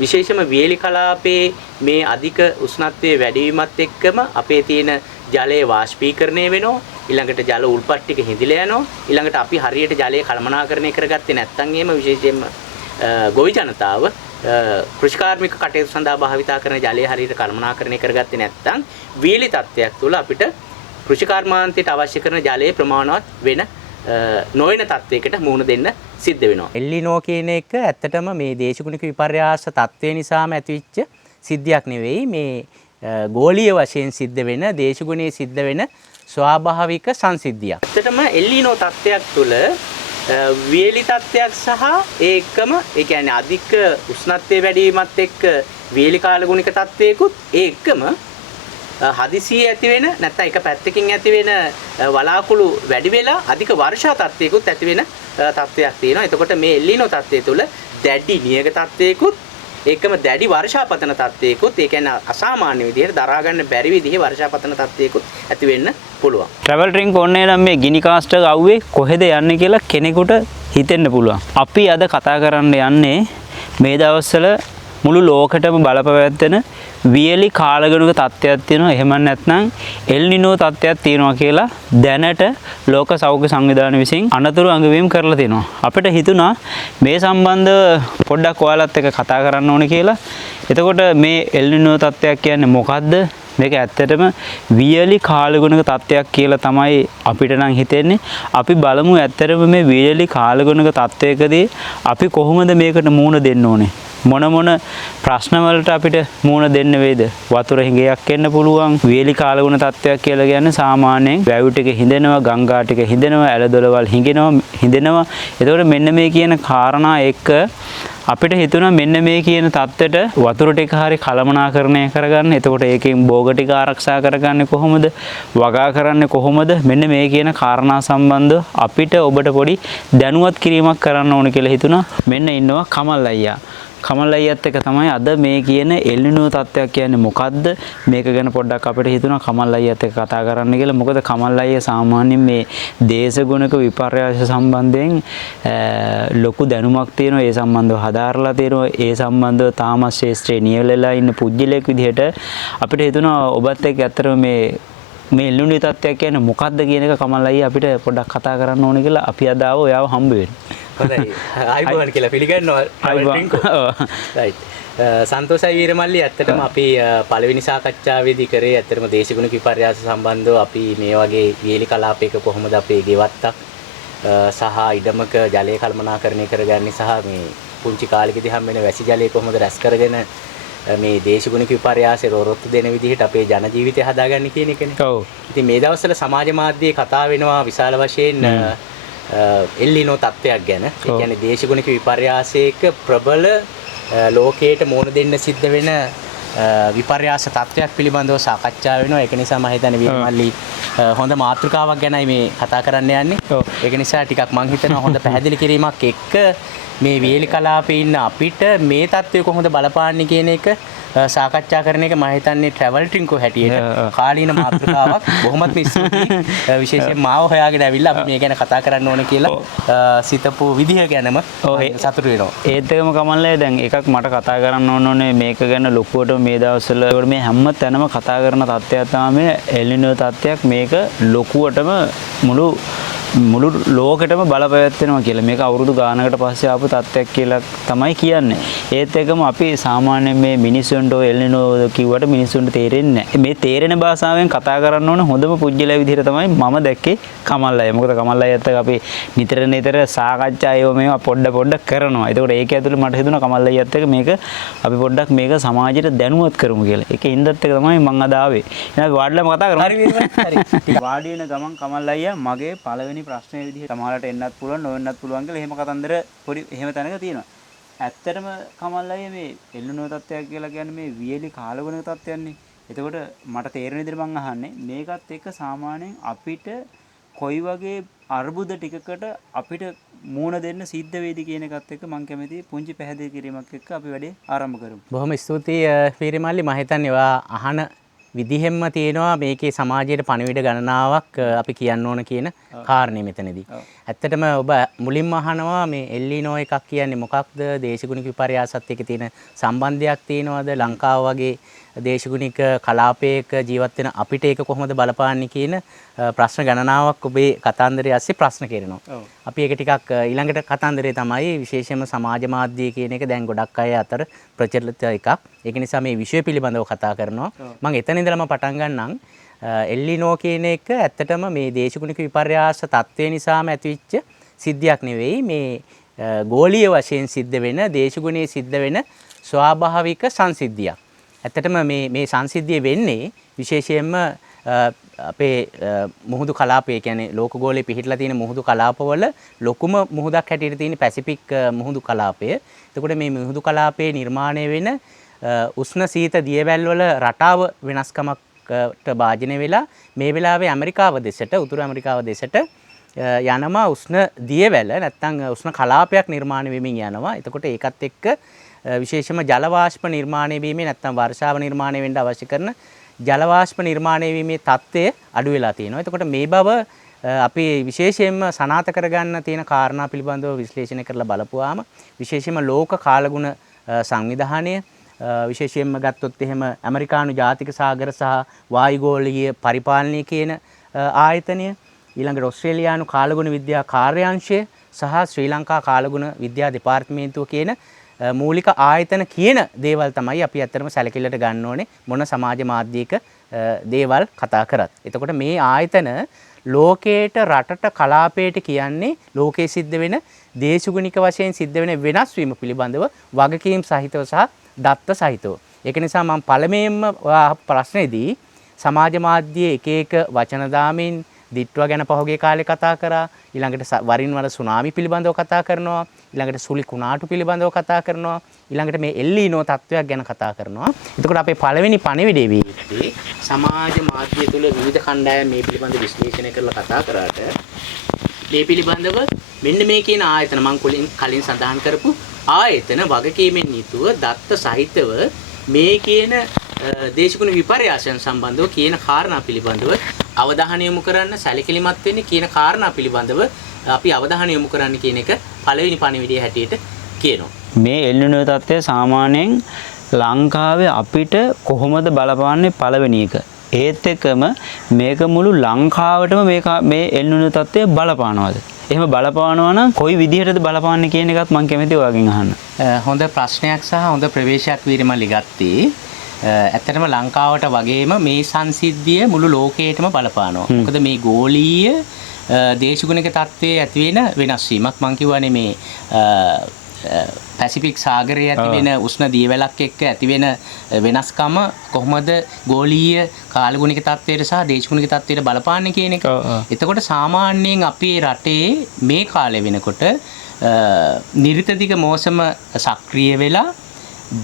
විශේෂම වියලි කලාපයේ මේ අධික උෂ්ණත්වයේ වැඩිවීමත් එක්කම අපේ තියෙන ජලයේ වාෂ්පීකරණය වෙනවා. ඊළඟට ජල උල්පත් ටික හිඳිලා යනවා. ඊළඟට අපි හරියට ජලය කළමනාකරණය කරගත්තේ නැත්නම් එහෙම විශේෂයෙන්ම ගොවි ජනතාව කෘෂිකාර්මික කටයුතු සඳහා භාවිතා කරන ජලය හරියට කළමනාකරණය කරගත්තේ නැත්නම් වියලි තත්ත්වයක් තුළ අපිට කෘෂිකර්මාන්තයට අවශ්‍ය කරන ජලයේ ප්‍රමාණවත් වෙන නොවන තත්වයකට මුහුණ දෙන්න සිද්ධ වෙනවා. එල්ලිනෝ කියන එක ඇත්තටම මේ දේශගුණික විපර්යාස තත්ත්වය නිසාම ඇතිවෙච්ච සිද්ධියක් නෙවෙයි. මේ ගෝලීය වශයෙන් සිද්ධ වෙන දේශගුණයේ සිද්ධ වෙන ස්වාභාවික සංසිද්ධියක්. ඇත්තටම එල්ලිනෝ තත්ත්වයක් තුළ වියලි තත්ත්වයක් සහ ඒකම ඒ කියන්නේ අධික උෂ්ණත්වයේ වැඩි වීමත් එක්ක වියලි කාලගුණික තත්ත්වයකුත් ඒකම හදිසියේ ඇති වෙන නැත්නම් එක පැත්තකින් ඇති වෙන වලාකුළු වැඩි වෙලා අධික වර්ෂා තත්ත්වයකුත් ඇති වෙන තත්ත්වයක් තියෙනවා. එතකොට මේ එල්ලිනෝ තත්ත්වය තුළ දැඩි නියඟ තත්ත්වයකුත් ඒකම දැඩි වර්ෂාපතන තත්ත්වයකුත් ඒ කියන්නේ අසාමාන්‍ය විදිහට දරා ගන්න බැරි විදිහේ වර්ෂාපතන තත්ත්වයකුත් ඇති වෙන්න පුළුවන්. ට්‍රැවල් ඩ්‍රින්ක් ඕනේ නම් මේ ගිනි කාස්ටර් අවුවේ කොහෙද යන්නේ කියලා කෙනෙකුට හිතෙන්න පුළුවන්. අපි අද කතා කරන්න යන්නේ මේ දවස්වල මුළු ලෝකෙටම බලපෑවැත්තෙන වියලි කාලගුණික තත්ත්වයක් තියෙනවා. එහෙම නැත්නම් එල්නිනෝ තත්ත්වයක් තියෙනවා කියලා දැනට ලෝක සෞඛ්‍ය සංවිධානය විසින් අනතුරු අඟවීම් කරලා තිනවා. අපිට හිතුණා මේ සම්බන්ධව පොඩ්ඩක් ඔයාලත් එක්ක කතා කරන්න ඕනේ කියලා. එතකොට මේ එල්නිනෝ තත්ත්වයක් කියන්නේ මොකද්ද? මේක ඇත්තටම වියලි කාලගුණික තත්ත්වයක් කියලා තමයි අපිට නම් හිතෙන්නේ. අපි බලමු ඇත්තටම මේ වියලි කාලගුණික තත්ත්වයකදී අපි කොහොමද මේකට මුහුණ දෙන්න ඕනේ? මොන ප්‍රශ්න වලට අපිට මුහුණ දෙන්න වේද? වතුර හිඟයක් එන්න පුළුවන්. වියලි කාලගුණ තත්ත්වයක් කියලා කියන්නේ සාමාන්‍යයෙන් වැව් ටික හිඳෙනවා, ගංගා ටික හිඳෙනවා, ඇලදොලවල් හිඳෙනවා. එතකොට මෙන්න මේ කියන කාරණා එක්ක අපිට හිතුණා මෙන්න මේ කියන தත්ත්වයට වතුර ටික හරි කළමනාකරණය කරගන්න. එතකොට ඒකෙන් භෝග ටික ආරක්ෂා කරගන්නේ කොහොමද? වගා කරන්නේ කොහොමද? මෙන්න මේ කියන කාරණා සම්බන්ධව අපිට ඔබට පොඩි දැනුවත් කිරීමක් කරන්න ඕන කියලා හිතුණා. මෙන්න ඉන්නවා කමල් අයියා. කමල් අයියත් එක්ක තමයි අද මේ කියන එල්නිනෝ තත්ත්වයක් කියන්නේ මොකද්ද මේක ගැන පොඩ්ඩක් අපිට හිතුණා කමල් අයියත් එක්ක කතා කරන්න කියලා. මොකද කමල් අයියා සාමාන්‍යයෙන් මේ දේශගුණික විපර්යාස සම්බන්ධයෙන් ලොකු දැනුමක් තියෙනවා. ඒ සම්බන්ධව හදාarලා තියෙනවා. ඒ සම්බන්ධව තාමත් ශාස්ත්‍රයේ නියැලලා ඉන්න පුජ්‍යලයක් විදිහට අපිට හිතුණා ඔබත් එක්ක ඇත්තටම මේ එල්නිනෝ තත්ත්වයක් කියන්නේ මොකද්ද කියන එක කමල් අයියා අපිට පොඩ්ඩක් කතා කරන්න ඕනේ කියලා අපි අද ආවෝ එයාව හම්බ වෙන්න. හොඳයි. ආයිබෝන් කියලා පිළිගන්නවා. රයිට්. සන්තෝෂයි වීරමල්ලි ඇත්තටම අපි පළවෙනි සාකච්ඡාවේදී කරේ ඇත්තටම දේශගුණික විපර්යාස සම්බන්ධව අපි මේ වගේ වියලි කලාපයක කොහොමද අපේ ගෙවත්තක් සහ ඉඩමක ජලය කළමනාකරණය කරගන්නේ සහ මේ පුංචි කාලෙකදී හම් වෙන වැසි ජලය කොහොමද රැස් කරගෙන මේ දේශගුණික විපර්යාසයේ රොරොත්තු දෙන විදිහට අපේ ජන ජීවිතය හදාගන්නේ කියන එකනේ. ඔව්. ඉතින් මේ දවස්වල සමාජ මාධ්‍යයේ කතා වෙනවා විශාල වශයෙන් එල්ලිනෝ තත්ත්වයක් ගැන. ඒ කියන්නේ දේශගුණික විපර්යාසයක ප්‍රබල ලෝකයට මුහුණ දෙන්න සිද්ධ වෙන විපර්යාස තත්ත්වයක් පිළිබඳව සාකච්ඡා වෙනවා. ඒක නිසා මම හිතන්නේ වීරමල්ලි හොඳ මාතෘකාවක් ගැනයි මේ කතා කරන්න යන්නේ. ඒක නිසා ටිකක් මම හිතනවා හොඳ පැහැදිලි කිරීමක් එක්ක මේ වියලි කලාපේ ඉන්න අපිට මේ තත්ත්වය කොහොමද බලපාන්නේ කියන එක සාකච්ඡා කරන එක මම හිතන්නේ ට්‍රැවල් ට්‍රින්කෝ හැටියට කාලීන මාතෘකාවක්. බොහොමත් ස්තුතියි. විශේෂයෙන් මාව හොයාගෙන ඇවිල්ලා අපි මේ ගැන කතා කරන්න ඕනේ කියලා සිතපු විදිහ ගැනම සතුටු වෙනවා. ඒත් එකම කමල්ලේ දැන් එකක් මට කතා කරන්න ඕනේ මේක ගැන ලොකුවට මේ දවස්වල මේ හැම තැනම කතා කරන තත්ත්වයක් තමයි එල්නිනෝ තත්ත්වයක්. මේක ලොකුවටම මුළු ලෝකෙටම බලපෑවෙනවා කියලා. මේක අවුරුදු ගානකට පස්සේ ආපු තත්ත්වයක් කියලා තමයි කියන්නේ. ඒත් එකම අපි සාමාන්‍යයෙන් මේ මිනිස්සුන්ට එල්නිනෝ කිව්වට මිනිස්සුන්ට තේරෙන්නේ නැහැ. මේ තේරෙන භාෂාවෙන් කතා කරන්න ඕන හොඳම පුජ්‍යලයා විදිහට තමයි මම දැක්කේ කමල් අයියා. මොකද කමල් අයියාත් එක්ක අපි නිතර සාකච්ඡා ඒව මේවා පොඩ්ඩ කරනවා. ඒකට ඒක ඇතුළේ මට හිතුණා කමල් අයියාත් එක්ක මේක අපි පොඩ්ඩක් මේක සමාජයට දැනුවත් කරමු කියලා. ඒක ඉඳත් එක තමයි මම අද ආවේ. එහෙනම් වාඩිලාම කතා කරමු. හරි. වාඩි වෙන ගමන් කමල් අයියා මගේ පළවෙනි ප්‍රශ්නේ විදිහට සමහරට එන්නත් පුළුවන් නොවෙන්නත් පුළුවන් කියලා එහෙම කතන්දර පොඩි එහෙම තැනක තියෙනවා. ඇත්තටම කමල් අයියා මේ එල්නිනෝ තත්ත්වයක් කියලා කියන්නේ මේ වියලි කාලගුණික තත්ත්වයක්නේ. එතකොට මට තේරෙන විදිහට මම අහන්නේ මේකත් එක්ක සාමාන්‍යයෙන් අපිට කොයි වගේ අර්බුද ටිකකට අපිට මුහුණ දෙන්න සිද්ධ වේවි කියන එකත් එක්ක මම කැමතියි පුංචි පැහැදිලි කිරීමක් එක්ක අපි වැඩේ ආරම්භ කරමු. බොහොම ස්තුතියි වීරමල්ලි. මම හිතන්නේ ඔයා අහන විදිහෙන්ම තියෙනවා මේකේ සමාජයේ පණිවිඩ ගණනාවක් අපි කියන්න ඕන කියන කාරණේ මෙතනදී. ඇත්තටම ඔබ මුලින්ම අහනවා මේ එල්ලිනෝ එකක් කියන්නේ මොකක්ද? දේශගුණික විපර්යාසත් එක්ක තියෙන සම්බන්ධයක් තියෙනවද? ලංකාව වගේ දේශගුණික කලාපයක ජීවත් වෙන අපිට ඒක කොහොමද බලපාන්නේ කියන ප්‍රශ්න ගණනාවක් ඔබේ කතාන්දරය ඇස්සේ ප්‍රශ්න කරනවා. අපි ඒක ටිකක් ඊළඟට කතාන්දරේ තමයි විශේෂයෙන්ම සමාජ මාධ්‍ය කියන එක දැන් ගොඩක් අය අතර ප්‍රචලිත එකක්. ඒක නිසා මේ විෂය පිළිබඳව කතා කරනවා. මම එතන ඉඳලම පටන් ගන්නම්. එල්ලිනෝ කියන එක ඇත්තටම මේ දේශගුණික විපර්යාස තත්ත්වය නිසාම ඇතිවෙච්ච සිද්ධියක් නෙවෙයි. මේ ගෝලීය වශයෙන් සිද්ධ වෙන දේශගුණයේ සිද්ධ වෙන ස්වාභාවික සංසිද්ධියක්. ඇත්තටම මේ සංසිද්ධිය වෙන්නේ විශේෂයෙන්ම අපේ මුහුදු කලාපය කියන්නේ ලෝකගෝලයේ පිහිටලා තියෙන මුහුදු කලාපවල ලොකුම මුහුදක් හැටියට තියෙන පැසිෆික් මුහුදු කලාපය. එතකොට මේ මුහුදු කලාපයේ නිර්මාණය වෙන උෂ්ණ සීත දියවැල් වල රටාව වෙනස්කමකට භාජනය වෙලා මේ වෙලාවේ ඇමරිකාව දෙසට උතුරු ඇමරිකාව දෙසට යනවා උෂ්ණ දියවැල නැත්නම් උෂ්ණ කලාපයක් නිර්මාණය වෙමින් යනවා. එතකොට ඒකත් එක්ක විශේෂම ජල වාෂ්ප නිර්මාණය වීමේ නැත්නම් වර්ෂාව නිර්මාණය වෙන්න අවශ්‍ය කරන ජල වාෂ්ප නිර්මාණය වීමේ තත්ත්වය අඩු වෙලා තියෙනවා. එතකොට මේ බව අපි විශේෂයෙන්ම සනාථ කරගන්න තියෙන කාරණා පිළිබඳව විශ්ලේෂණය කරලා බලපුවාම විශේෂයෙන්ම ලෝක කාලගුණ සංවිධානය විශේෂයෙන්ම ගත්තොත් එහෙම ඇමරිකානු ජාතික සාගර සහ වායුගෝලීය පරිපාලනය කියන ආයතනය ඊළඟට ඔස්ට්‍රේලියානු කාලගුණ විද්‍යා කාර්යාංශය සහ ශ්‍රී ලංකා කාලගුණ විද්‍යා දෙපාර්තමේන්තුව කියන මූලික ආයතන කියන දේවල් තමයි අපි ඇත්තටම සැලකිල්ලට ගන්න ඕනේ මොන සමාජ මාධ්‍යයක දේවල් කතා කරත්. එතකොට මේ ආයතන ලෝකයට රටට කලාපයට කියන්නේ ලෝකයේ සිද්ධ වෙන දේශගුණික වශයෙන් සිද්ධ වෙන වෙනස් වීම පිළිබඳව වගකීම් සහිතව සහ දත්ත සහිතව. ඒක නිසා මම පළමුවෙන්ම ප්‍රශ්නේදී සමාජ මාධ්‍යයේ එක එක වචන දාමින් දිට්ටුව ගැන පහුගිය කාලේ කතා කරා. ඊළඟට වරින් වර සුනාමි පිළිබඳව කතා කරනවා. ඊළඟට සුලි කුණාටු පිළිබඳව කතා කරනවා. ඊළඟට මේ එල්ලිනෝ තත්වයක් ගැන කතා කරනවා. එතකොට අපේ පළවෙනි පණිවිඩය වීදී සමාජ මාධ්‍ය තුල විවිධ කණ්ඩායම් මේ පිළිබඳව විශ්ලේෂණය කරලා කතා කරාට මේ පිළිබඳව මෙන්න මේ කියන ආයතන මම කලින් සඳහන් කරපු ආයතන වගකීමෙන් යුතුව දත්ත සහිතව මේ කියන දේශගුණ විපර්යාසයන් සම්බන්ධව කියන කාරණා පිළිබඳව අවධානය යොමු කරන්න සැලකිලිමත් වෙන්නේ කියන කාරණා පිළිබඳව අපි අවධානය යොමු කරන්න කියන එක පළවෙනි පණිවිඩය හැටියට කියනවා. මේ එල්නිනෝ තත්ත්වය සාමාන්‍යයෙන් ලංකාවේ අපිට කොහොමද බලපාන්නේ පළවෙනි එක. ඒත් එක්කම මේක මුළු ලංකාවටම මේ එල්නිනෝ තත්ත්වය බලපානවද? එහෙම බලපානවා නම් කොයි විදිහටද බලපාන්නේ කියන එකත් මම කැමතියි ඔයාගෙන් අහන්න. හොඳ ප්‍රශ්නයක් සහ හොඳ ප්‍රවේශයක් විරමලි ගත්තේ. ඇත්තටම ලංකාවට වගේම මේ සංසිද්ධිය මුළු ලෝකයටම බලපානවා. මොකද මේ ගෝලීය දේශගුණික තත්ත්වයේ ඇති වෙන වෙනස් වීමක් මම කියවනේ මේ පැසිෆික් සාගරයේ ඇති වෙන උෂ්ණ දියවැලක් එක්ක ඇති වෙන වෙනස්කම කොහොමද ගෝලීය කාලගුණික තත්ත්වයට සහ දේශගුණික තත්ත්වයට බලපාන්නේ කියන එක. එතකොට සාමාන්‍යයෙන් අපේ රටේ මේ කාලේ වෙනකොට නිරිතදිග මෝසම සක්‍රිය වෙලා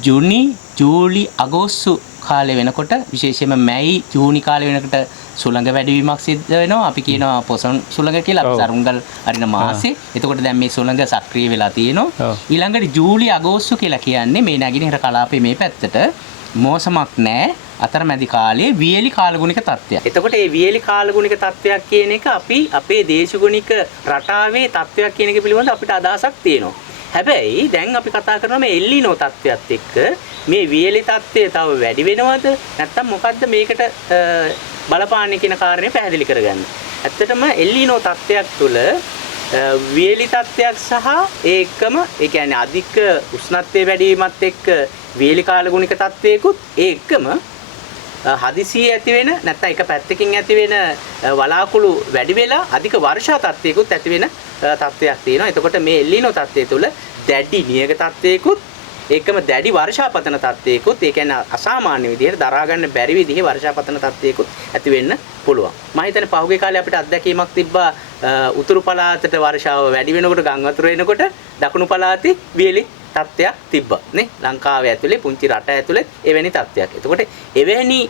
ජුනි ජූලි අගෝස්තු කාලේ වෙනකොට විශේෂයෙන්ම මැයි ජූනි කාලේ වෙනකොට සුළඟ වැඩිවීමක් සිද්ධ වෙනවා. අපි කියනවා පොසොන් සුළඟ කියලා. අපි සරුංගල් අරින මාසේ. එතකොට දැන් මේ සුළඟ සක්‍රිය වෙලා තියෙනවා. ඊළඟට ජූලි අගෝස්තු කියලා කියන්නේ මේ නැගෙනහිර කලාපයේ මේ පැත්තට මෝසමක් නැහැ. අතරමැදි කාලයේ වියලි කාලගුණික තත්ත්වයක්. එතකොට මේ වියලි කාලගුණික තත්ත්වයක් කියන එක අපි අපේ දේශගුණික රටාවේ තත්ත්වයක් කියන එක පිළිබඳව අපිට අදහසක් තියෙනවා. හැබැයි දැන් අපි කතා කරනවා මේ එල්ලිනෝ තත්ත්වයක් එක්ක මේ වියලි තත්ත්වය තව වැඩි වෙනවද නැත්නම් මොකද්ද මේකට බලපාන්නේ කියන කාරණේ පැහැදිලි කරගන්න. ඇත්තටම එල්ලිනෝ තත්ත්වයක් තුළ වියලි තත්ත්වයක් සහ ඒකම ඒ කියන්නේ අධික උෂ්ණත්වයේ වැඩි වීමත් එක්ක වියලි කාලගුණික තත්ත්වයකුත් ඒකම හදිසියෙ ඇති වෙන නැත්නම් එක පැත්තකින් ඇති වෙන වලාකුළු වැඩි වෙලා අධික වර්ෂා තත්ත්වයකුත් ඇති වෙන තත්ත්වයක් තියෙනවා. එතකොට මේ එල්ලිනෝ තත්ත්වය තුළ දැඩි නියග තත්ත්වයකුත් ඒකම දැඩි වර්ෂාපතන තත්ත්වයකුත් ඒ කියන්නේ අසාමාන්‍ය විදිහට දරා ගන්න බැරි විදිහේ වර්ෂාපතන තත්ත්වයකුත් ඇති වෙන්න පුළුවන්. මම හිතන්නේ පහුගිය කාලේ අපිට අත්දැකීමක් තිබ්බා උතුරු පළාතට වර්ෂාව වැඩි වෙනකොට ගම් වතුර එනකොට දකුණු පළාතේ වියලි තත්ත්වයක් තිබ්බා නේ. ලංකාවේ ඇතුලේ පුංචි රට ඇතුලේ එවැනි තත්ත්වයක්. එතකොට එවැනි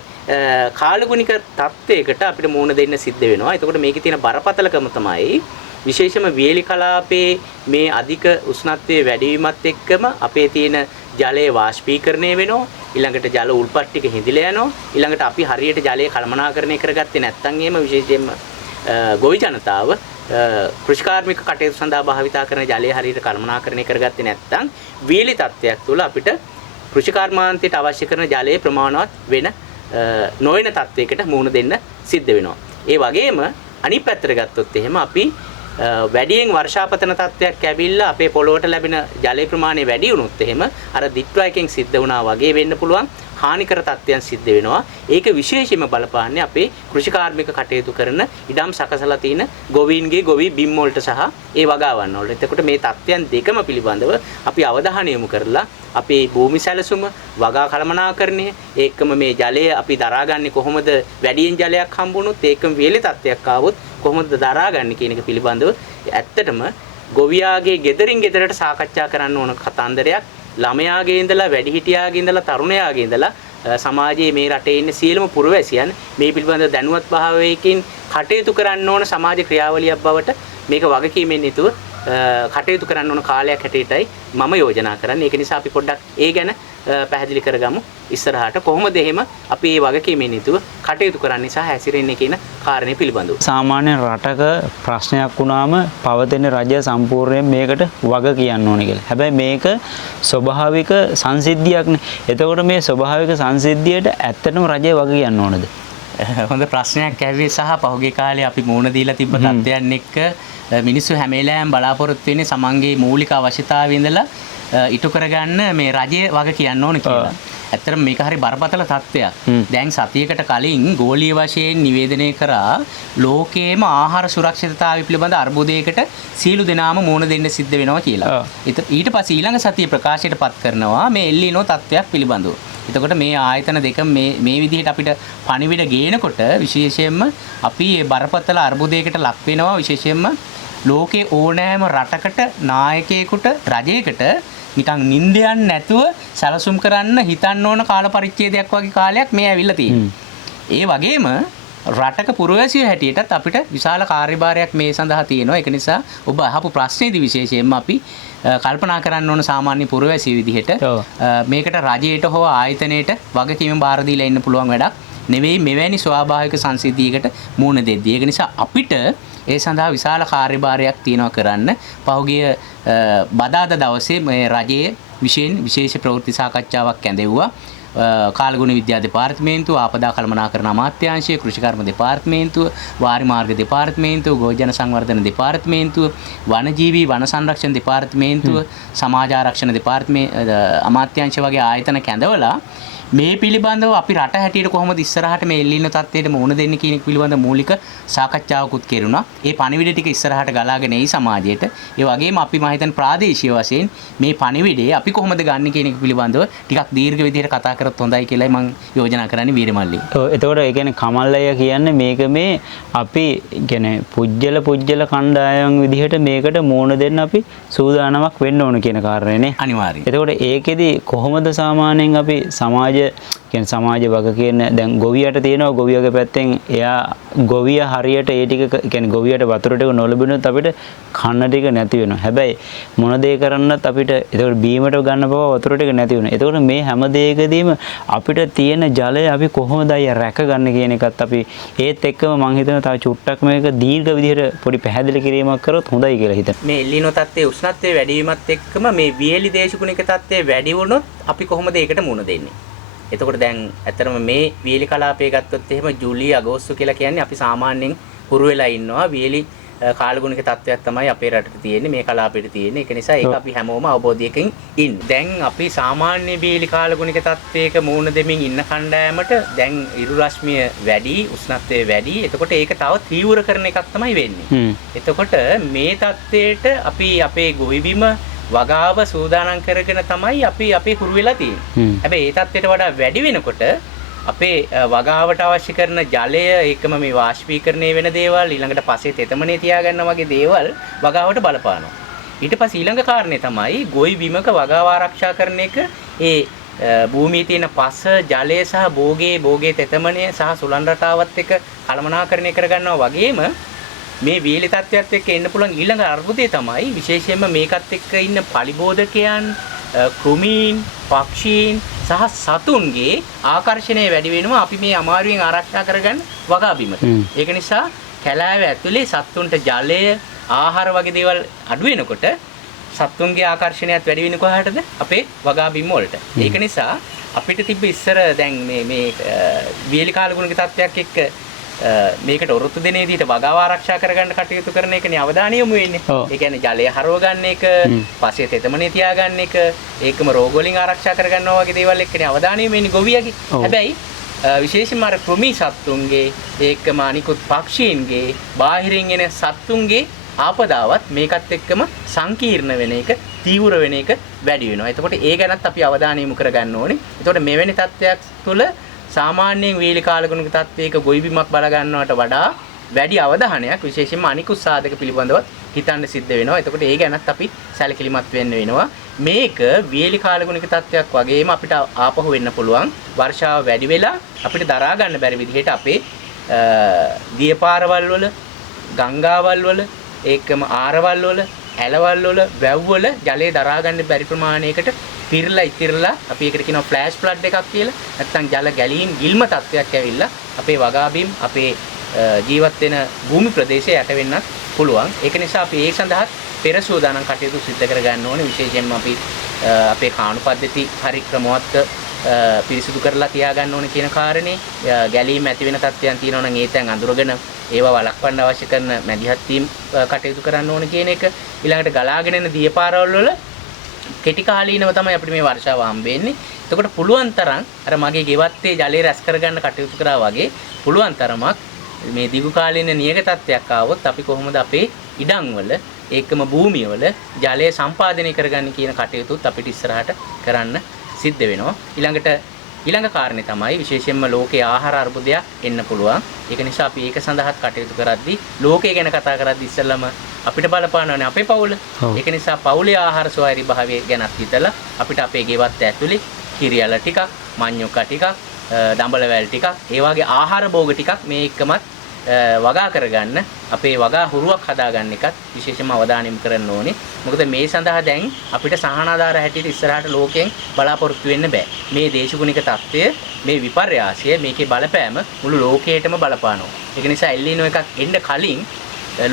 කාලගුණික තත්ත්වයකට අපිට මුහුණ දෙන්න සිද්ධ වෙනවා. එතකොට මේකේ තියෙන බරපතලකම තමයි විශේෂම වියලි කලාපයේ මේ අධික උෂ්ණත්වයේ වැඩි වීමත් එක්කම අපේ තියෙන ජලයේ වාෂ්පීකරණය වෙනවා. ඊළඟට ජල උල්පත් ටික හිඳිලා යනවා. ඊළඟට අපි හරියට ජලය කළමනාකරණය කරගත්තේ නැත්නම් එහෙම විශේෂයෙන්ම ගොවි ජනතාව කෘෂිකාර්මික කටයුතු සඳහා භාවිතා කරන ජලය හරියට කළමනාකරණය කරගත්තේ නැත්නම් වීලි තත්ත්වයක් තුළ අපිට කෘෂිකර්මාන්තයට අවශ්‍ය කරන ජලයේ ප්‍රමාණවත් වෙන නොවන තත්වයකට මුහුණ දෙන්න සිද්ධ වෙනවා. ඒ වගේම අනිත් පැත්තට ගත්තොත් එහෙම අපි වැඩියෙන් වර්ෂාපතන තත්ත්වයක් ඇවිල්ලා අපේ පොළොවට ලැබෙන ජලයේ ප්‍රමාණය වැඩි වුණොත් එහෙම අර දිට්වයකින් සිද්ධ වුණා වගේ වෙන්න පුළුවන් හානිකර තත්ත්වයන් සිද්ධ වෙනවා. ඒක විශේෂයෙන්ම බලපාන්නේ අපේ කෘෂිකාර්මික කටයුතු කරන ඉඩම් සකසලා තියෙන ගොවීන්ගේ ගොවි බිම් වලට සහ ඒ වගාවන් වලට. එතකොට මේ තත්ත්වයන් දෙකම පිළිබඳව අපි අවධානය යොමු කරලා අපේ භූමි සැලසුම, වගා කළමනාකරණය, ඒකම මේ ජලය අපි දරාගන්නේ කොහොමද? වැඩියෙන් ජලයක් හම්බුනොත් ඒකම වේලි තත්ත්වයක් ආවොත් කොහොමද දරාගන්නේ කියන එක පිළිබඳව ඇත්තටම ගොවියාගේ ගෙදරින් ගෙදරට සාකච්ඡා කරන්න ඕන කතන්දරයක්. ළමයාගේ ඉඳලා වැඩිහිටියාගේ ඉඳලා තරුණයාගේ ඉඳලා සමාජයේ මේ රටේ ඉන්න සියලුම පුරවැසියන් මේ පිළිබඳව දැනුවත් භාවයකින් කටයුතු කරන්න ඕන සමාජ ක්‍රියාවලියක් බවට මේක වගකීමෙන් යුතුව කටයුතු කරන්න ඕන කාලයක් හැටියටයි මම යෝජනා කරන්නේ. ඒක නිසා අපි පොඩ්ඩක් ඒ ගැන පැහැදිලි කරගමු. ඉස්සරහට කොහොමද එහෙම අපි මේ වගකීමෙන් යුතුව කටයුතු කරන්න සහ හැසිරෙන්නේ කියන කාරණේ පිළිබඳව. සාමාන්‍ය රටක ප්‍රශ්නයක් වුණාම පවතින රජය සම්පූර්ණයෙන් මේකට වග කියන්න ඕනේ කියලා. හැබැයි මේක ස්වභාවික සංසිද්ධියක්නේ. එතකොට මේ ස්වභාවික සංසිද්ධියට ඇත්තටම රජය වග කියන්න ඕනද? හොඳ ප්‍රශ්නයක් ඇවිත් සහ පහුගිය කාලේ අපි මුහුණ දීලා තිබ්බ තත්ත්වයන් එක්ක මිනිස්සු හැම වෙලාවෙම බලාපොරොත්තු වෙන්නේ සමන්ගේ මූලික අවශ්‍යතාවය ඉඳලා ඉටු කරගන්න මේ රජය වග කියන්න ඕන කියලා. ඇත්තටම මේක හරි බරපතල තත්ත්වයක්. දැන් සතියකට කලින් ගෝලීය වශයෙන් නිවේදනය කරා ලෝකයේම ආහාර සුරක්ෂිතතාවය පිළිබඳ අර්බුදයකට සියලු දෙනාම මුහුණ දෙන්න සිද්ධ වෙනවා කියලා. ඊට පස්සේ ඊළඟ සතිය ප්‍රකාශයට පත් කරනවා මේ එල්ලිනෝ තත්ත්වයක් පිළිබඳව. එතකොට මේ ආයතන දෙක මේ විදිහට අපිට පණිවිඩ ගේනකොට විශේෂයෙන්ම අපි මේ බරපතල අර්බුදයකට ලක් වෙනවා. විශේෂයෙන්ම ලෝකේ ඕනෑම රටකට නායකයෙකුට රජයකට නිකන් නින්දයන් නැතුව සැලසුම් කරන්න හිතන්න ඕන කාල පරිච්ඡේදයක් වගේ කාලයක් මේ ඇවිල්ලා තියෙනවා. ඒ වගේම රටක පුරවැසියෝ හැටියටත් අපිට විශාල කාර්යභාරයක් මේ සඳහා තියෙනවා. ඒක නිසා ඔබ අහපු ප්‍රශ්නේදී විශේෂයෙන්ම අපි කල්පනා කරන්න ඕන සාමාන්‍ය පුරවැසියෝ විදිහට මේකට රජයට හෝ ආයතනයට වගකීම බාර දීලා ඉන්න පුළුවන් වැඩක් නෙවෙයි මෙවැනි ස්වාභාවික සංසිද්ධියකට මුහුණ දෙද්දී. ඒක නිසා අපිට ඒ සඳහා විශාල කාර්යභාරයක් තියෙනවා කරන්න. පහුගිය බදාදා දවසේ මේ රජයේ විශේෂ ප්‍රවෘත්ති සාකච්ඡාවක් ඇඳෙව්වා. කාලගුණ විද්‍යා දෙපාර්තමේන්තුව, ආපදා කළමනාකරණ අමාත්‍යාංශය, කෘෂිකර්ම දෙපාර්තමේන්තුව, වාරි මාර්ග දෙපාර්තමේන්තුව, ගෝජන සංවර්ධන දෙපාර්තමේන්තුව, වනජීවී වන සංරක්ෂණ දෙපාර්තමේන්තුව, සමාජ ආරක්ෂණ අමාත්‍යාංශ වගේ ආයතන කැඳවලා මේ පිළිබඳව අපි රට හැටියට කොහොමද ඉස්සරහට මේ එල්ලින තත්ත්වයට මුහුණ දෙන්නේ කියන පිළිබඳ මූලික සාකච්ඡාවකුත් කෙරුණා. ඒ පණිවිඩ ටික ඉස්සරහට ගලාගෙන එයි සමාජයට. ඒ වගේම අපි මම හිතන්නේ ප්‍රාදේශීය වශයෙන් මේ පණිවිඩය අපි කොහොමද ගන්න කියන එක පිළිබඳව ටිකක් දීර්ඝ විදිහට කතා කරත් හොඳයි කියලායි මම යෝජනා කරන්නේ වීරමල්ලි. ඔව් එතකොට ඒ කියන්නේ කමල්ලය කියන්නේ මේක මේ අපි කියන්නේ පුජ්‍යල කණ්ඩායම් විදිහට මේකට මුහුණ දෙන්න අපි සූදානමක් වෙන්න ඕන කියන කාරණේනේ. අනිවාර්යයෙන්. එතකොට ඒකෙදි කොහොමද සාමාන්‍යයෙන් අපි සමාජ කියන්නේ සමාජ වග කියන දැන් ගොවියට තියෙනවා ගොවියගේ පැත්තෙන් එයා ගොවිය හරියට ඒ ටික කියන්නේ ගොවියට වතුර ටික නොලැබුණොත් අපිට කන්න ටික නැති වෙනවා. හැබැයි මොන දේ කරන්නත් අපිට ඒකට බීමට ගන්න බව වතුර ටික නැති වෙනවා. ඒතකොට මේ හැම දෙයකදීම අපිට තියෙන ජලය අපි කොහොමද අය රැකගන්න කියන එකත් අපි ඒත් එක්කම මම හිතනවා තව චුට්ටක් මේක දීර්ඝ විදිහට පොඩි පැහැදිලි කිරීමක් කරොත් හොඳයි කියලා හිතනවා. මේ එල්ලිනෝ තත්ත්වයේ උෂ්ණත්වයේ වැඩි වීමත් එක්කම මේ වියලි දේශගුණික තත්ත්වයේ වැඩි වුණොත් අපි කොහොමද ඒකට මුහුණ දෙන්නේ? එතකොට දැන් ඇත්තටම මේ වියලි කලාපය ගත්තොත් එහෙම ජූලි අගෝස්තු කියලා කියන්නේ අපි සාමාන්‍යයෙන් හුරු වෙලා ඉන්නවා. වියලි කාලගුණික තත්ත්වයක් තමයි අපේ රටේ තියෙන්නේ, මේ කලාපෙට තියෙන්නේ. ඒක නිසා ඒක අපි හැමෝම අවබෝධයකින් ඉන්න. දැන් අපි සාමාන්‍ය වියලි කාලගුණික තත්ත්වයක මුහුණ දෙමින් ඉන්න කණ්ඩායමට දැන් ඉරු රශ්මිය වැඩි, උෂ්ණත්වය වැඩි. එතකොට ඒක තව තීව්‍ර කරන එකක් තමයි වෙන්නේ. එතකොට මේ තත්ත්වයට අපි අපේ ගොවිබිම වගාව සූදානම් කරගෙන තමයි අපි හුරු වෙලා තියෙන්නේ. හැබැයි ඒ තත්ත්වයට වඩා වැඩි වෙනකොට අපේ වගාවට අවශ්‍ය කරන ජලය ඒකම මේ වාෂ්පීකරණය වෙන දේවල් ඊළඟට පස්සේ තෙතමනේ තියාගන්න වගේ දේවල් වගාවට බලපානවා. ඊට පස්සේ ඊළඟ කාරණේ තමයි ගොවි බිමක වගාව ආරක්ෂා කරන එක. ඒ භූමියේ තියෙන පස ජලය සහ භෝගේ තෙතමනේ සහ සුළං රටාවත් එක්ක කළමනාකරණය කරගන්නවා වගේම මේ වීලි තත්ත්වයට එක්ක එන්න පුළුවන් ඊළඟ අර්බුදය තමයි විශේෂයෙන්ම මේකත් එක්ක ඉන්න පලිබෝධකයන් කෘමීන්, පක්ෂීන් සහ සතුන්ගේ ආකර්ෂණය වැඩි වෙනවා අපි මේ අමාරුවෙන් ආරක්ෂා කරගන්න වගා බිමට. ඒක නිසා කැලෑව ඇතුලේ සත්තුන්ට ජලය, ආහාර වගේ දේවල් අඩු වෙනකොට සත්තුන්ගේ ආකර්ෂණයත් වැඩි වෙන්නේ කොහාටද? අපේ වගා බිම් වලට. ඒක නිසා අපිට තිබ්බ ඉස්සර දැන් මේ වියලි කාලගුණික තත්ත්වයක් එක්ක මේකට ඔරොත්තු දෙන විදිහට වගාව ආරක්ෂා කරගන්න කටයුතු කරන එකනේ අවධානය යොමු වෙන්නේ. ඒ කියන්නේ ජලය හරව ගන්න එක, පස්සේ තෙතමනේ තියාගන්න එක, ඒකම රෝග වලින් ආරක්ෂා කරගන්නවා වගේ දේවල් එක්කනේ අවධානය යොමු වෙන්නේ ගොවියගේ. හැබැයි විශේෂයෙන්ම අර කෘමි සත්තුන්ගේ, ඒකම අනිකුත් පක්ෂීන්ගේ, බාහිරින් එන සත්තුන්ගේ ආපදාවත් මේකත් එක්කම සංකීර්ණ වෙන එක, තීව්‍ර වෙන එක වැඩි වෙනවා. එතකොට ඒ ගැනත් අපි අවධානය යොමු කරගන්න ඕනේ. එතකොට මෙවැනි තත්ත්වයක් තුළ සාමාන්‍යයෙන් වේලි කාලගුණික තත්ත්වයක ගොවි බිමක් බල ගන්නවට වඩා වැඩි අවධානයක් විශේෂයෙන්ම අනිකුත් සාධක පිළිබඳව හිතන්න සිද්ධ වෙනවා. එතකොට ඒ ගැනත් අපි සැලකිලිමත් වෙන්න වෙනවා. මේක වේලි කාලගුණික තත්ත්වයක් වගේම අපිට ආපහු වෙන්න පුළුවන්. වර්ෂාව වැඩි වෙලා අපිට දරා ගන්න බැරි විදිහට අපේ දියපාරවල් වල, ගංගාවල් වල, ඒකම ආරවල් වල, ඇලවල් වල, වැව් වල ජලය දරා ගන්න බැරි ප්‍රමාණයකට පිරලා ඉතිරලා අපි ඒකට කියනවා ෆ්ලෑෂ් ෆ්ලඩ් එකක් කියලා. නැත්නම් ජල ගැලීම් ගිල්ම තත්ත්වයක් ඇවිල්ලා අපේ වගා බිම්, අපේ ජීවත් වෙන භූමි ප්‍රදේශය යට වෙන්නත් පුළුවන්. ඒක නිසා අපි ඒ සඳහා පෙර සූදානම් කටයුතු සිදු කර ගන්න ඕනේ. විශේෂයෙන්ම අපි අපේ කාණු පද්ධති හරි ක්‍රමවත් පිරිසිදු කරලා තියා ගන්න ඕනේ කියන කාරණේ. ගැලීම් ඇති වෙන තත්ත්වයන් තියෙනවා නම් ඒ තැන් අඳුරගෙන ඒවා වළක්වන්න අවශ්‍ය කරන මැදිහත් වීම කටයුතු කරන්න ඕනේ කියන එක. ඊළඟට ගලාගෙන එන දියපාරවල් වල කෙටි කාලීනව තමයි අපිට මේ වර්ෂාව හම්බෙන්නේ. එතකොට පුළුවන් තරම් අර මගේ ගෙවත්තේ ජලය රැස් කරගන්න කටයුතු කරා වගේ පුළුවන් තරමක් මේ දිගු කාලීන නියක තත්ත්වයක් ආවොත් අපි කොහොමද අපේ ඉඩම් වල, ඒකම භූමිය වල ජලය සම්පාදනය කරගන්න කියන කටයුතුත් අපිට ඉස්සරහට කරන්න සිද්ධ වෙනවා. ඊළඟ කාරණේ තමයි විශේෂයෙන්ම ලෝකයේ ආහාර අර්බුදයක් එන්න පුළුවන්. ඒක නිසා අපි ඒක සඳහාත් කටයුතු කරද්දී ලෝකය ගැන කතා කරද්දී ඉස්සෙල්ලාම අපිට බලපානවනේ අපේ පවුල. ඒක නිසා පවුලේ ආහාර ස්වෛරී භාවය ගැනත් හිතලා අපිට අපේ ගෙවත් ඇතුලේ කිරියල ටිකක්, මඤ්ඤොක්කා ටිකක්, දඹල වැල් ටිකක්, ඒ වගේ ආහාර භෝග ටිකක් මේ එක්කමත් වගා කරගන්න, අපේ වගා හුරුවක් හදාගන්න එකත් විශේෂයෙන්ම අවධානය යොමු කරන්න ඕනේ. මොකද මේ සඳහා දැන් අපිට සහනාධාර හැටියට ඉස්සරහට ලෝකයෙන් බලාපොරොත්තු වෙන්න බෑ. මේ දේශගුණික තත්ත්වය, මේ විපර්යාසය, මේකේ බලපෑම මුළු ලෝකයටම බලපානවා. ඒක නිසා එල්ලිනෝ එකක් එන්න කලින්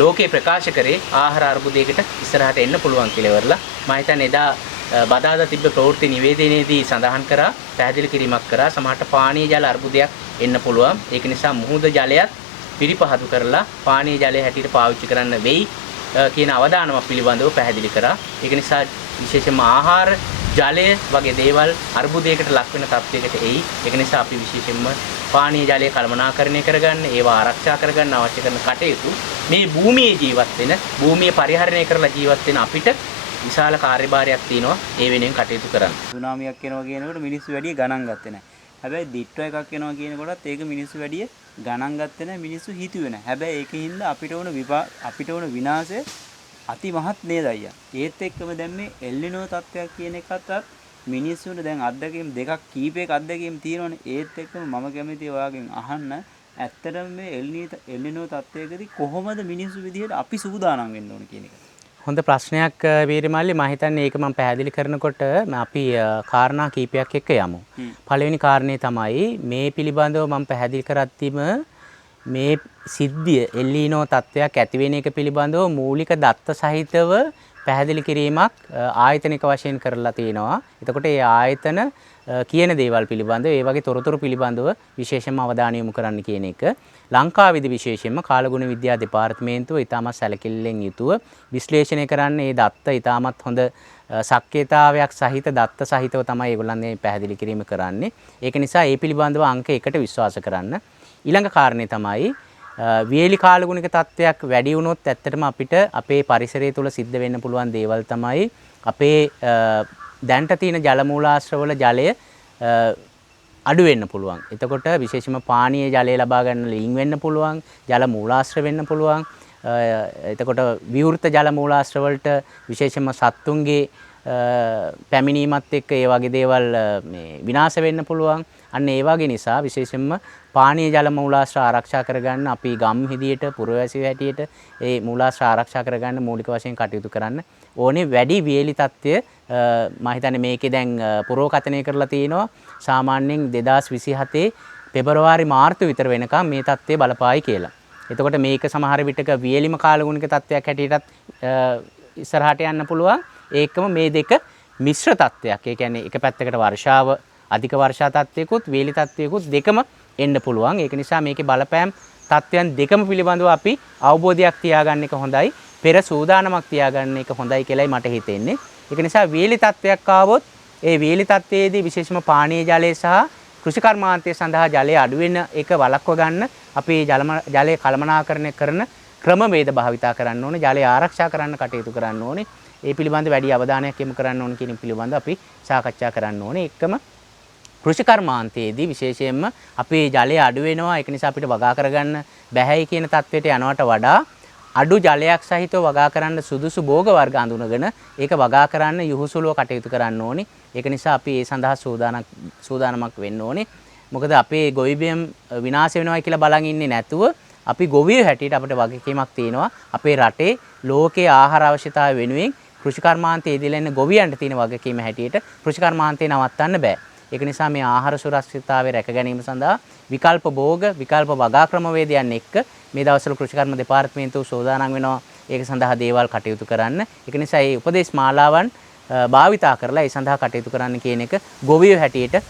ලෝකේ ප්‍රකාශ කරේ ආහාර අර්බුදයකට ඉස්සරහට එන්න පුළුවන් කියලා ඉවරලා මම හිතන්නේ එදා බදාදා තිබ්බ ප්‍රවෘත්ති නිවේදනයේදී සඳහන් කරා, පැහැදිලි කිරීමක් කරා සමහරට පානීය ජල අර්බුදයක් එන්න පුළුවන්. ඒක නිසා මුහුද ජලයත් පිරිපහදු කරලා පානීය ජලය හැටියට පාවිච්චි කරන්න වෙයි කියන අවධානමක් පිළිබඳව පැහැදිලි කරා. ඒක නිසා විශේෂයෙන්ම ආහාර, ජලය වගේ දේවල් අර්බුදයකට ලක් වෙන තත්යකට එයි. ඒක නිසා අපි විශේෂයෙන්ම පානීය ජලය කළමනාකරණය කරගන්න, ඒවා ආරක්ෂා කරගන්න අවශ්‍ය කරන කටයුතු මේ භූමියේ ජීවත් වෙන, භූමිය පරිහරණය කරලා ජීවත් වෙන අපිට විශාල කාර්යභාරයක් තියෙනවා. ඒ වෙනුවෙන් කටයුතු කරන්න. සුනාමියක් එනවා කියනකොට මිනිස්සු වැඩි ගණන් ගත්තේ නැහැ. හැබැයි දිට්ටෝ එකක් එනවා කියනකොටත් ඒක මිනිස්සු වැඩි ගණන් ගත්තේ නැහැ, මිනිස්සු හිතුවේ නැහැ. හැබැයි ඒකින්ද අපිට වුණ විනාශය අතිමහත් නේද අයියා. ඒත් එක්කම දැන් මේ එල්නිනෝ තත්ත්වයක් කියන එකත් මිනිස්සුන්ට දැන් අත්දැකීම් දෙකක් කීපයක අත්දැකීම් තියෙනවනේ. ඒත් එක්කම මම කැමතියි ඔයාගෙන් අහන්න, ඇත්තටම මේ එල්නිනෝ තත්ත්වයකදී කොහොමද මිනිස්සු විදිහට අපි සූදානම් වෙන්න ඕන කියන එක. හොඳ ප්‍රශ්නයක් වීරමල්ලි. මම හිතන්නේ ඒක මම පැහැදිලි කරනකොට අපි කාරණා කීපයක් එක්ක යමු. පළවෙනි කාරණේ තමයි මේ පිළිබඳව මම පැහැදිලි කරද්දිම මේ සිද්ධිය එල්ලිනෝ තත්ත්වයක් ඇති වෙන එක පිළිබඳව මූලික දත්ත සහිතව පැහැදිලි කිරීමක් ආයතනික වශයෙන් කරලා තියෙනවා. එතකොට ඒ ආයතන කියන දේවල් පිළිබඳව, ඒ වගේ තොරතුරු පිළිබඳව විශේෂයෙන්ම අවධානය යොමු කරන්න කියන එක ලංකාවේදී විශේෂයෙන්ම කාලගුණ විද්‍යා දෙපාර්තමේන්තුව ඉතාමත් සැලකිල්ලෙන් යුතුව විශ්ලේෂණය කරන්න. ඒ දත්ත ඉතාමත් හොඳ ශක්්‍යතාවයක් සහිත දත්ත සහිතව තමයි ඒගොල්ලන් මේ පැහැදිලි කිරීම කරන්නේ. ඒක නිසා ඒ පිළිබඳව අංක 1ට විශ්වාස කරන්න. ඊළඟ කාරණේ තමයි වියලි කාලගුණික තත්ත්වයක් වැඩි වුණොත් ඇත්තටම අපිට අපේ පරිසරය තුළ සිද්ධ වෙන්න පුළුවන් දේවල් තමයි අපේ දැන්ට තියෙන ජල මූලාශ්‍රවල ජලය අඩු වෙන්න පුළුවන්. එතකොට විශේෂයෙන්ම පානීය ජලය ලබා ගන්න ලිං වෙන්න පුළුවන්, ජල මූලාශ්‍ර වෙන්න පුළුවන්. එතකොට විවෘත ජල මූලාශ්‍ර වලට විශේෂයෙන්ම සත්තුන්ගේ පැමිණීමත් එක්ක ඒ වගේ දේවල් මේ විනාශ වෙන්න පුළුවන්. අන්න ඒ වගේ නිසා විශේෂයෙන්ම පානීය ජල මූලාශ්‍ර ආරක්ෂා කරගන්න අපි ගම් හිදියට පුරවැසියෝ හැටියට ඒ මූලාශ්‍ර ආරක්ෂා කරගන්න මූලික වශයෙන් කටයුතු කරන්න ඕනේ. වැඩි වියලි තත්ත්වය මම හිතන්නේ මේකේ දැන් පුරෝකථනය කරලා තිනවා සාමාන්‍යයෙන් 2027 පෙබරවාරි මාර්තු විතර වෙනකම් මේ තත්ත්වය බලපායි කියලා. එතකොට මේක සමහර විටක වියලිම කාලගුණික තත්ත්වයක් හැටියටත් ඉස්සරහට යන්න පුළුවන්. ඒකම මේ දෙක මිශ්‍ර තත්ත්වයක්. ඒ කියන්නේ එක පැත්තකට වර්ෂාව අධික වර්ෂා තත්ත්වයකුත් වේලි තත්ත්වයකුත් දෙකම එන්න පුළුවන්. ඒක නිසා මේකේ බලපෑම් තත්ත්වයන් දෙකම පිළිබඳව අපි අවබෝධයක් තියාගන්න එක හොඳයි. පෙර සූදානමක් තියාගන්න එක හොඳයි කියලායි මට හිතෙන්නේ. ඒක නිසා වේලි තත්ත්වයක් ආවොත් ඒ වේලි තත්ත්වයේදී විශේෂම පානීය ජලය සහ කෘෂි කර්මාන්තය සඳහා ජලය අඩු වෙන එක වළක්ව ගන්න අපි ජලය කළමනාකරණය කරන ක්‍රමවේද භාවිතා කරන්න ඕනේ. ජලය ආරක්ෂා කරන්න කටයුතු කරන්න ඕනේ. ඒ පිළිබඳ වැඩි අවධානයක් යොමු කරන්න ඕන කියන පිළිබඳව අපි සාකච්ඡා කරන්න ඕනේ. එක්කම කෘෂි කර්මාන්තයේදී විශේෂයෙන්ම අපේ ජලය අඩු වෙනවා. ඒක නිසා අපිට වගා කරගන්න බැහැයි කියන තත්ත්වයට යනවට වඩා අඩු ජලයක් සහිතව වගා කරන්න සුදුසු භෝග වර්ග අඳුනගෙන ඒක වගා කරන්න යහුසුලුව කටයුතු කරන්න ඕනේ. ඒක නිසා අපි ඒ සඳහා සූදානමක් වෙන්න ඕනේ. මොකද අපේ ගොවිබිම් විනාශ වෙනවා කියලා බලන් ඉන්නේ නැතුව අපි ගොවියෝ හැටියට අපිට වගකීමක් තියෙනවා. අපේ රටේ ලෝකයේ ආහාර අවශ්‍යතාවය වෙනුවෙන් කෘෂි කර්මාන්තයේ ඉදිරියෙන් ඉන්න ගොවියන්ට තියෙන වගකීම හැටියට කෘෂි කර්මාන්තේ නවත්තන්න බෑ. ඒක නිසා මේ ආහාර සුරක්ෂිතතාවය රැක ගැනීම සඳහා විකල්ප භෝග විකල්ප වගා ක්‍රමවේදයන් එක්ක මේ දවස්වල කෘෂිකර්ම දෙපාර්තමේන්තුව සෝදානම් වෙනවා. ඒක සඳහා දේවල් කටයුතු කරන්න. ඒක නිසා මේ උපදේශ මාලාවන් භාවිතා කරලා ඒ සඳහා කටයුතු කරන්න කියන එක ගොවියෝ හැටියට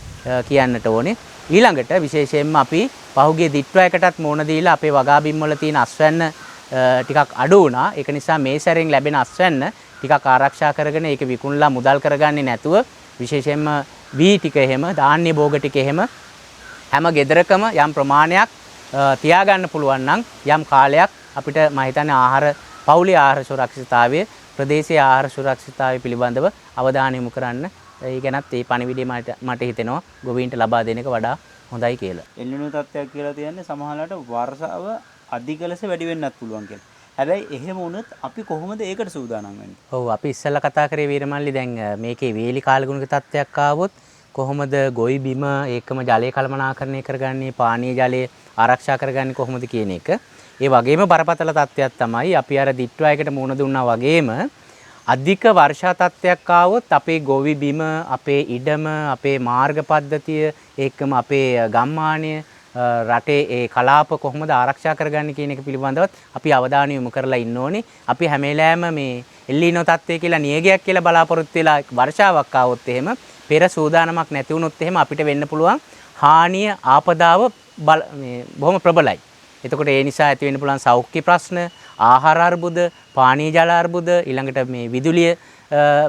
කියන්නට ඕනේ. ඊළඟට විශේෂයෙන්ම අපි පහුගිය දිට්වයකටත් මුණ දීලා අපේ වගා බිම් වල තියෙන අස්වැන්න ටිකක් අඩු වුණා. ඒක නිසා මේ සැරෙන් ලැබෙන අස්වැන්න ටිකක් ආරක්ෂා කරගෙන ඒක විකුණලා මුදල් කරගන්නේ නැතුව විශේෂයෙන්ම වී ටික එහෙම ධාන්‍ය භෝග ටික එහෙම හැම ගෙදරකම යම් ප්‍රමාණයක් තියාගන්න පුළුවන් නම් යම් කාලයක් අපිට මම හිතන්නේ ආහාර පෞලි ආහාර සුරක්ෂිතතාවය ප්‍රදේශීය ආහාර සුරක්ෂිතතාවය පිළිබඳව අවධානය යොමු කරන්න. ඒ ගැනත් මේ පණිවිඩය මට හිතෙනවා ගොවීන්ට ලබා දෙන එක වඩා හොඳයි කියලා. එල්නිනෝ තත්ත්වයක් කියලා කියන්නේ සමහරවිට වර්ෂාව අධික ලෙස වැඩි වෙන්නත් පුළුවන් කියලා. හැබැයි එහෙම වුණොත් අපි කොහොමද ඒකට සූදානම් වෙන්නේ? ඔව් අපි ඉස්සෙල්ලා කතා කරේ වීරමල්ලි දැන් මේකේ වේලි කාලගුණික තත්ත්වයක් ආවොත් කොහොමද ගොවි බිම ඒකම ජලය කළමනාකරණය කරගන්නේ පානීය ජලය ආරක්ෂා කරගන්නේ කොහොමද කියන එක. ඒ වගේම බරපතල තත්ත්වයක් තමයි අපි අර දිට්වයකට මුහුණ දුන්නා වගේම අධික වර්ෂා තත්ත්වයක් ආවොත් අපේ ගොවි බිම අපේ ඉඩම අපේ මාර්ග පද්ධතිය ඒකම අපේ ගම්මානය රටේ ඒ කලාප කොහොමද ආරක්ෂා කරගන්නේ කියන එක පිළිබඳවත් අපි අවධානය යොමු කරලා ඉන්න ඕනේ. අපි හැම වෙලාවෙම මේ එල්ලිනෝ තත්ත්වය කියලා නියගයක් කියලා බලාපොරොත්තු වෙලා වර්ෂාවක් ආවොත් එහෙම පෙර සූදානමක් නැති වුණොත් එහෙම අපිට වෙන්න පුළුවන් හානිය ආපදාව බොහොම ප්‍රබලයි. එතකොට ඒ නිසා ඇති වෙන්න පුළුවන් සෞඛ්‍ය ප්‍රශ්න, ආහාර අර්බුද, පානීය ජල අර්බුද, ඊළඟට මේ විදුලිය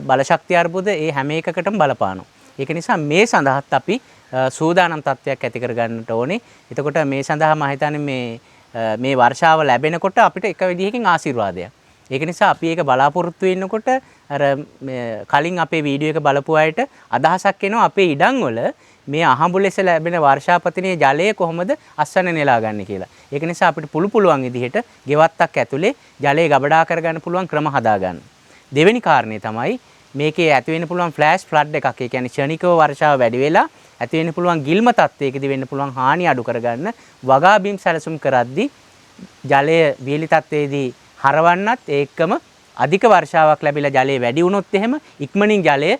බලශක්තිය අර්බුද ඒ හැම එකකටම බලපානවා. ඒක නිසා මේ සඳහාත් අපි සූදානම් තත්ත්වයක් ඇති කර ගන්නට ඕනේ. එතකොට මේ සඳහා මම හිතන්නේ මේ වර්ෂාව ලැබෙනකොට අපිට එක විදිහකින් ආශිර්වාදයක්. ඒක නිසා අපි ඒක බලාපොරොත්තු වෙන්නකොට අර කලින් අපේ වීඩියෝ එක බලපු අයට අදහසක් එනවා අපේ ඉඩම් වල මේ අහඹු ලෙස ලැබෙන වර්ෂාපතනයේ ජලය කොහොමද අස්වැන්න නෙලා ගන්න කියලා. ඒක නිසා අපිට පුළුවන් විදිහට ගෙවත්තක් ඇතුලේ ජලය ගබඩා කරගන්න පුළුවන් ක්‍රම හදා ගන්න. දෙවෙනි කාරණේ තමයි මේකේ ඇති වෙන්න පුළුවන් ෆ්ලෑෂ් ෆ්ලඩ් එකක්. ඒ කියන්නේ ක්ෂණිකව වර්ෂාව වැඩි වෙලා ඇති වෙන්න පුළුවන් ගිල්ම තත්ත්වයකදී වෙන්න පුළුවන් හානිය අඩු කරගන්න වගා බිම් සැලසුම් කරද්දී ජලය වියලි තත්ත්වයේදී හරවන්නත් ඒකම අධික වර්ෂාවක් ලැබිලා ජලය වැඩි වුණොත් එහෙම ඉක්මනින් ජලය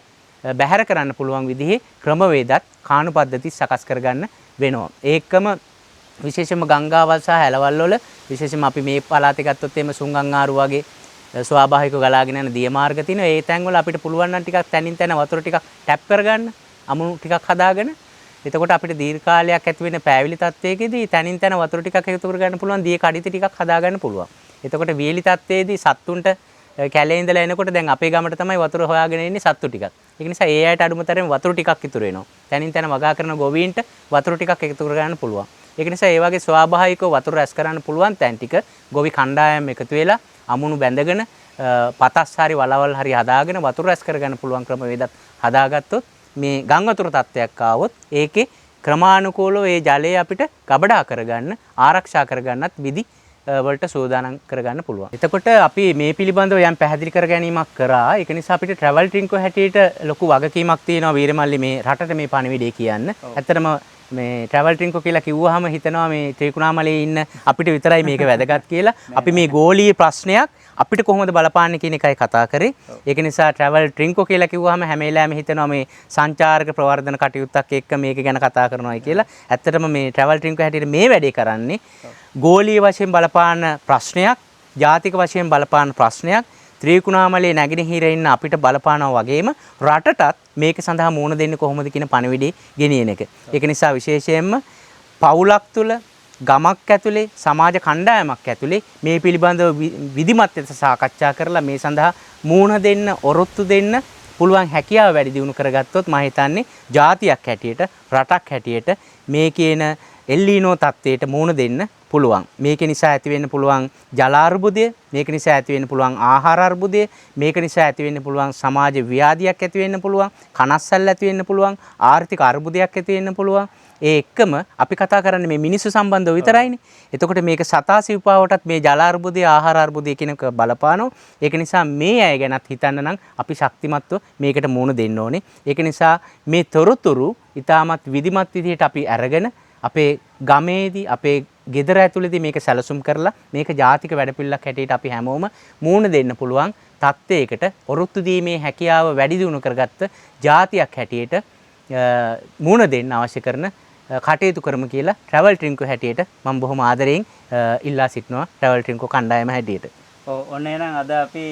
බැහැර කරන්න පුළුවන් විදිහේ ක්‍රමවේදත් කාණු පද්ධති සකස් කරගන්න වෙනවා. ඒකම විශේෂයෙන්ම ගංගාවල් සහ ඇලවල් වල විශේෂයෙන්ම අපි මේ පළාතේ ගත්තොත් එහෙම සුංගංආරු වගේ ස්වාභාවිකව ගලාගෙන යන දිය මාර්ග තියෙනවා. ඒ තැන්වල අපිට පුළුවන් නම් ටිකක් තනින් තන වතුර ටිකක් ටැප් කරගන්න, අමුණු ටිකක් හදාගෙන එතකොට අපිට දීර්ඝ කාලයක් ඇති වෙන පෑවිලි තත්ත්වයකදී තනින් තන වතුර ටිකක් එකතු කරගන්න පුළුවන්, දිය කඩਿੱත ටිකක් හදාගන්න පුළුවන්. එතකොට වියලි තත්ත්වයේදී සත්තුන්ට කැලේ ඉඳලා එනකොට දැන් අපේ ගමට තමයි වතුර හොයාගෙන ඉන්නේ සත්තු ටිකක්. ඒක නිසා ඒ අයට අඩුම තරමේ වතුර ටිකක් ඉතුරු වෙනවා. තනින් තන වගා කරන ගොවීන්ට වතුර ටිකක් එකතු කරගන්න පුළුවන්. ඒක නිසා ඒ වගේ ස්වාභාවිකව වතුර රැස් කරන්න පුළුවන් තැන් ටික ගොවි කණ්ඩායම් එකතු වෙලා අමුණු බැඳගෙන පතස් හරි වලවල් හරි හදාගෙන වතුර රැස් කරගන්න පුළුවන් ක්‍රමවේදත් හදාගත්තොත් මේ ගම් වතුර තත්ත්වයක් ආවොත් ඒකේ ක්‍රමානුකූලව ඒ ජලය අපිට ගබඩා කරගන්න ආරක්ෂා කරගන්නත් විදි වලට සූදානම් කරගන්න පුළුවන්. එතකොට අපි මේ පිළිබඳව යම් පැහැදිලි කර ගැනීමක් කරා. ඒක නිසා අපිට ට්‍රැවල් ට්‍රින්කෝ හැටියට ලොකු වගකීමක් තියෙනවා වීරමල්ලි මේ රටට මේ පණිවිඩය කියන්න. ඇත්තටම මේ ට්‍රැවල් ට්‍රින්කෝ කියලා කිව්වහම හිතනවා මේ ත්‍රිකුණාමලයේ ඉන්න අපිට විතරයි මේක වැදගත් කියලා. අපි මේ ගෝලීය ප්‍රශ්නයක් අපිට කොහොමද බලපාන්නේ කියන එකයි කතා කරේ. ඒක නිසා ට්‍රැවල් ට්‍රින්කෝ කියලා කිව්වහම හැම වෙලාවෙම හිතනවා මේ සංචාරක ප්‍රවර්ධන කටයුත්තක් එක්ක මේක ගැන කතා කරනවායි කියලා. ඇත්තටම මේ ට්‍රැවල් ට්‍රින්කෝ හැටියට මේ වැඩේ කරන්නේ ගෝලීය වශයෙන් බලපාන ප්‍රශ්නයක්, ජාතික වශයෙන් බලපාන ප්‍රශ්නයක්, ත්‍රිකුණාමලයේ නැගෙනහිර ඉන්න අපිට බලපානවා වගේම රටටත් මේක සඳහා මුහුණ දෙන්නේ කොහොමද කියන පණිවිඩය ගෙනියන එක. ඒක නිසා විශේෂයෙන්ම පවුලක් තුල, ගමක් ඇතුලේ, සමාජ කණ්ඩායමක් ඇතුලේ මේ පිළිබඳව විධිමත් ලෙස සාකච්ඡා කරලා මේ සඳහා මුහුණ දෙන්න, ඔරොත්තු දෙන්න පුළුවන් හැකියාව වැඩි දියුණු කරගත්තොත් මම හිතන්නේ ජාතියක් හැටියට, රටක් හැටියට මේ කියන එල්ලීනෝ තත්ත්වයට මුහුණ දෙන්න පුළුවන්. මේක නිසා ඇති වෙන්න පුළුවන් ජල අර්බුදය, මේක නිසා ඇති වෙන්න පුළුවන් ආහාර අර්බුදය, මේක නිසා ඇති වෙන්න පුළුවන් සමාජ ව්‍යාධියක් ඇති වෙන්න පුළුවන්, කනස්සල්ල ඇති වෙන්න පුළුවන්, ආර්ථික අර්බුදයක් ඇති වෙන්න පුළුවන්. ඒ එක්කම අපි කතා කරන්නේ මේ මිනිස්සු සම්බන්ධව විතරයිනේ. එතකොට මේක සතා සිව්පාවටත් මේ ජල අර්බුදය, ආහාර අර්බුදය කියන එක බලපානවා. ඒක නිසා මේ අය ගැනත් හිතන්න නම් අපි ශක්තිමත්ව මේකට මුහුණ දෙන්න ඕනේ. ඒක නිසා මේ තොරතුරු ඊටමත් විධිමත් විදිහට අපි අරගෙන අපේ ගමේදී අපේ ගෙදර ඇතුළේදී මේක සැලසුම් කරලා මේක ජාතික වැඩපිළිවෙලක් හැටියට අපි හැමෝම මුහුණ දෙන්න පුළුවන් තත්ත්වයකට ඔරොත්තු දීමේ හැකියාව වැඩි දියුණු කරගත්ත ජාතියක් හැටියට මුහුණ දෙන්න අවශ්‍ය කරන කටයුතු කරමු කියලා ට්‍රැවල් ට්‍රින්කෝ හැටියට මම බොහොම ආදරයෙන් ඉල්ලා සිටිනවා ට්‍රැවල් ට්‍රින්කෝ කණ්ඩායම හැටියට. ඔව් ඔන්න එහෙනම් අද අපි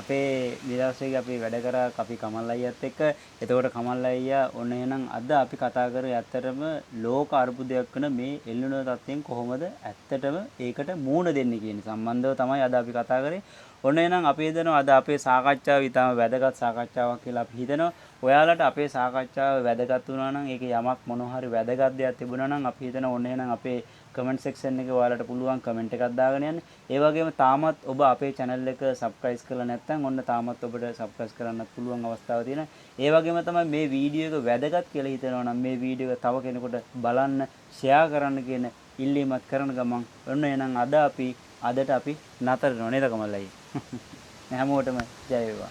අපේ විලාසයේ අපි වැඩ කරා අපි කමල් අයියත් එක්ක. එතකොට කමල් අයියා ඔන්න එහෙනම් අද අපි කතා කරේ ඇත්තටම ලෝක අර්බුදයක් වෙන මේ එල්ලුන තත්ත්වයෙන් කොහොමද ඇත්තටම ඒකට මූණ දෙන්නේ කියන සම්බන්ධව තමයි අද අපි කතා කරේ. ඔන්න එහෙනම් අපි හිතනවා අද අපේ සාකච්ඡාව ඊටම වැදගත් සාකච්ඡාවක් කියලා අපි හිතනවා. ඔයාලට අපේ සාකච්ඡාව වැදගත් වුණා නම් ඒකේ යමක් මොනවා හරි වැදගත් දෙයක් තිබුණා නම් අපි හිතනවා ඔන්න එහෙනම් අපේ කමෙන්ට් සෙක්ෂන් එකේ ඔයාලට පුළුවන් කමෙන්ට් එකක් දාගෙන යන්න. ඒ වගේම තාමත් ඔබ අපේ channel එක subscribe කරලා නැත්නම් ඔන්න තාමත් ඔබට subscribe කරන්නත් පුළුවන් අවස්ථාවක් තියෙනවා. ඒ වගේම තමයි මේ වීඩියෝ එක වැදගත් කියලා හිතනවා නම් මේ වීඩියෝ එක තව කෙනෙකුට බලන්න share කරන්න කියන ඉල්ලීමක් කරන ගමන් ඔන්න එහෙනම් අදට අපි නතර වෙනවා නේද කමල් අයියා. හැමෝටම ජය වේවා.